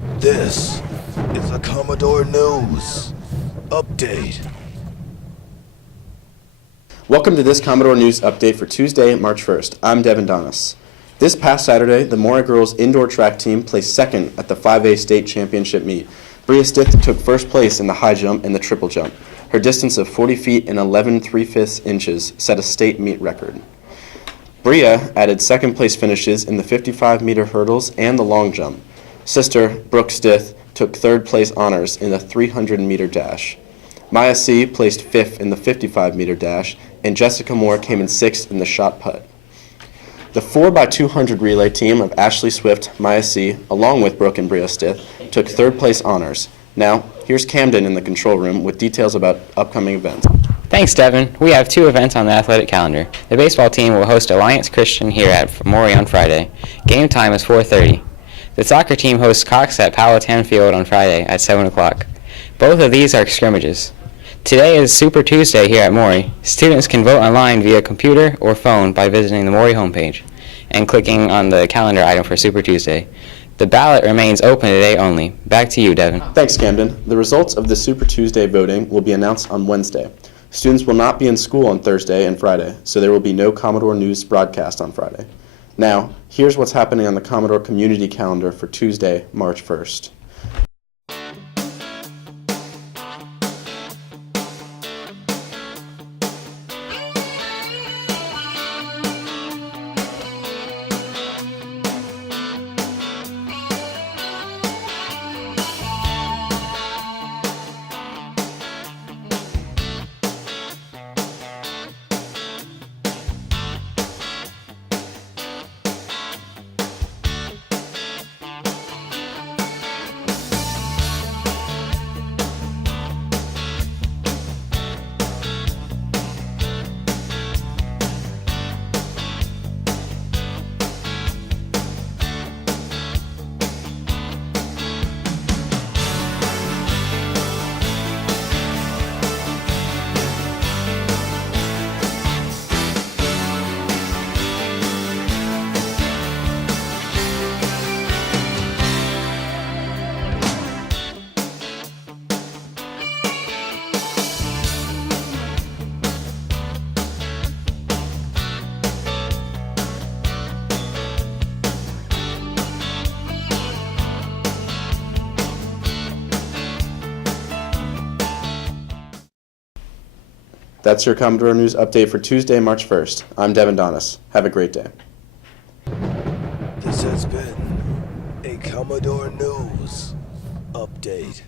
This is a Commodore News Update. Welcome to this Commodore News Update for Tuesday, March 1st. I'm Devin Donis. This past Saturday, the Maury girls indoor track team placed second at the 5A state championship meet. Bria Stith took first place in the high jump and the triple jump. Her distance of 40 feet and 11 3/5 inches set a state meet record. Bria added second place finishes in the 55-meter hurdles and the long jump. Sister, Brooke Stith, took third place honors in the 300-meter dash. Maya C. placed fifth in the 55-meter dash, and Jessica Moore came in sixth in the shot put. The 4x200 relay team of Ashley Swift, Maya C., along with Brooke and Bria Stith, took third place honors. Now, here's Camden in the control room with details about upcoming events. Thanks, Devin. We have two events on the athletic calendar. The baseball team will host Alliance Christian here at Maury on Friday. Game time is 4:30. The soccer team hosts Cox at Powhatan Field on Friday at 7 o'clock. Both of these are scrimmages. Today is Super Tuesday here at Maury. Students can vote online via computer or phone by visiting the Maury homepage and clicking on the calendar item for Super Tuesday. The ballot remains open today only. Back to you, Devin. Thanks, Camden. The results of the Super Tuesday voting will be announced on Wednesday. Students will not be in school on Thursday and Friday, so there will be no Commodore News broadcast on Friday. Now, here's what's happening on the Commodore community calendar for Tuesday, March 1st. That's your Commodore News Update for Tuesday, March 1st. I'm Devin Donis. Have a great day. This has been a Commodore News Update.